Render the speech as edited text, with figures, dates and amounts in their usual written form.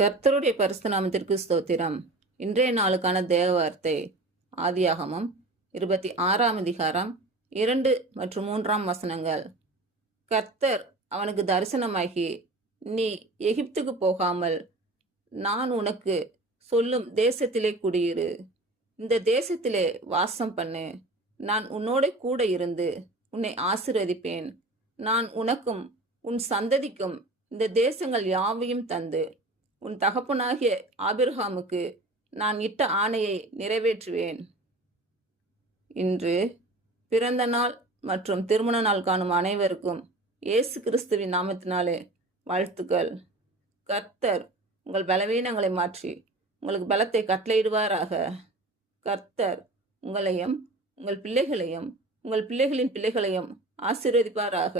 கர்த்தருடைய பரிசுத்த நாமத்திற்கு ஸ்தோத்திரம். இன்றைய நாளுக்கான தேவ வார்த்தை ஆதியாகமம் 26 2 மற்றும் 3 கர்த்தர் அவனுக்கு தரிசனமாகி, நீ எகிப்துக்கு போகாமல் நான் உனக்கு சொல்லும் தேசத்திலே குடியிரு, இந்த தேசத்திலே வாசம் பண்ணு, நான் உன்னோட கூட இருந்து உன்னை ஆசீர்வதிப்பேன், நான் உனக்கும் உன் சந்ததிக்கும் இந்த தேசங்கள் யாவையும் தந்து உன் தகப்பனாகிய ஆபிரகாமுக்கு நான் இட்ட ஆணையை நிறைவேற்றுவேன். இன்று பிறந்த நாள் மற்றும் திருமண நாள் காணும் அனைவருக்கும் இயேசு கிறிஸ்துவின் நாமத்தினாலே வாழ்த்துக்கள். கர்த்தர் உங்கள் பலவீனங்களை மாற்றி உங்களுக்கு பலத்தை கட்டளையிடுவாராக. கர்த்தர் உங்களையும் உங்கள் பிள்ளைகளையும் உங்கள் பிள்ளைகளின் பிள்ளைகளையும் ஆசீர்வதிப்பாராக.